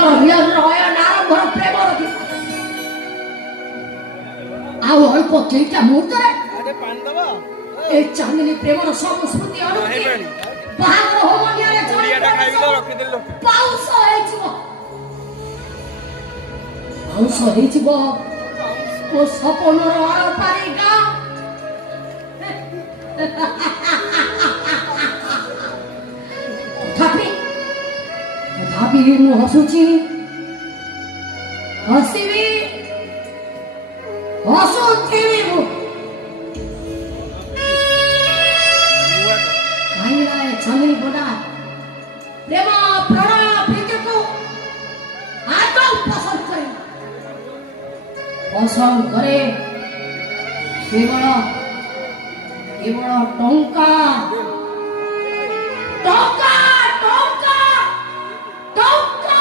ତାଙ୍କର ମିଳନର ଅୟନ ଆରମ୍ଭର ପ୍ରେମର ଆଉ ଅଳ୍ପ କେଇଟା ମୁହୂର୍ତ୍ତରେ ଏ ଚାନ୍ଦିନୀ ପ୍ରେମର ସବୁ ସ୍ମୃତି ଅନୁଭୂତି ବାହାଘର ହୋମ ନିଆଁରେ ପାଉଁଶ ହେଇଯିବ ମୋ ସପନର ଆରପାରି ଗାଁ। ତଥାପି ମୁଁ ହସୁଛି, ହସିବି, ହସୁଥିବି ମୁଁ। କାହିଁକିନା ଏ ଚାନ୍ଦିନୀ ପଡ଼ା ପ୍ରେମ ପ୍ರಣୟ ପ୍ରୀତିକୁ ଆଦୌ ପସନ୍ଦ କରେ। ପସନ୍ଦ କରେ କେବଳ ଟଙ୍କା ଟଙ୍କା ଟଙ୍କା ଟଙ୍କା।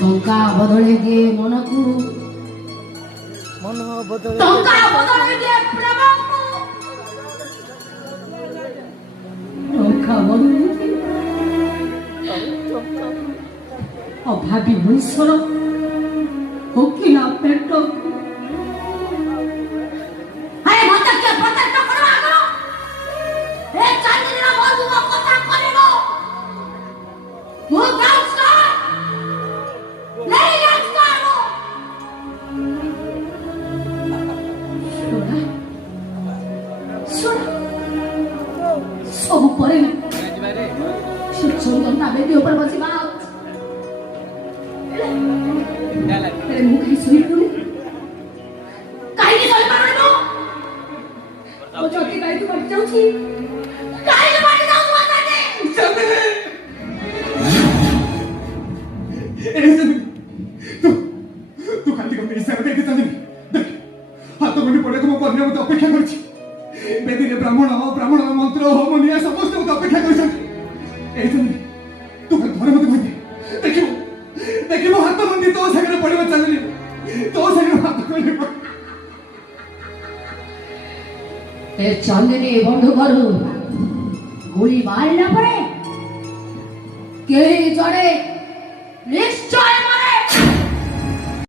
ଟଙ୍କା ବଦଳେଇ ଦିଏ ମନକୁ, ଟଙ୍କା ବଦଳେଇ ଦିଏ ପ୍ରେମକୁ, ଟଙ୍କା ବଦଳେଇ ଦିଏ ଅଭାବୀ ମଣିଷର ଭୋକିଲା ପେଟକୁ। ମତେ କିଏ ପ୍ରତ୍ୟକ୍ଷ କରିବା ଆଗର ଏ ଚାନ୍ଦିନୀର ମଧୁର କଥା କରିବ। ମୁଁ ସବୁ ପରେ ସେ ଚନ୍ଦନ ବେଦୀ ଉପରେ ବସିବା ମୁଁ କାହିଁ ଶୋଇପାରୁନି, କାହିଁକି ଶୋଇପାରୁନି? ମୁଁ ଯଦି କାହିଁକି ମରି ଯାଉଛି, କାହିଁକି ମରି ଯାଉଛି? ତୁ ଖାଲି ଇଶାରା ଦେଇକି ଚାଲିବି। ହାତ ଗଣ୍ଡି ପଡ଼େ ମୋ କନ୍ୟା ମତେ ଅପେକ୍ଷା କରିଛି। ବେଦୀରେ ବ୍ରାହ୍ମଣର ମନ୍ତ୍ର ହୋମ ନିଆଁ ସମସ୍ତେ ମତେ ଅପେକ୍ଷା କରିଛନ୍ତି। ଏଇ ଚାଲିବି, ତୁ ଖାଲି ଧରେ ମତେ କହିଦେ, ଦେଖିବୁ ହାତ ଗଣ୍ଡି ତୋ ସାଙ୍ଗରେ ପଡ଼ିବ। ଚାଲିଲି ତୋ ସାଙ୍ଗରେ ହାତ ଗଣ୍ଡି ପଡ଼ିବ। ଏ ଚାନ୍ଦିନୀ ବନ୍ଧୁକରୁ ଗୁଳି ବାହାରିଲା ପରେ କେହି ଜଣେ ନିଶ୍ଚୟ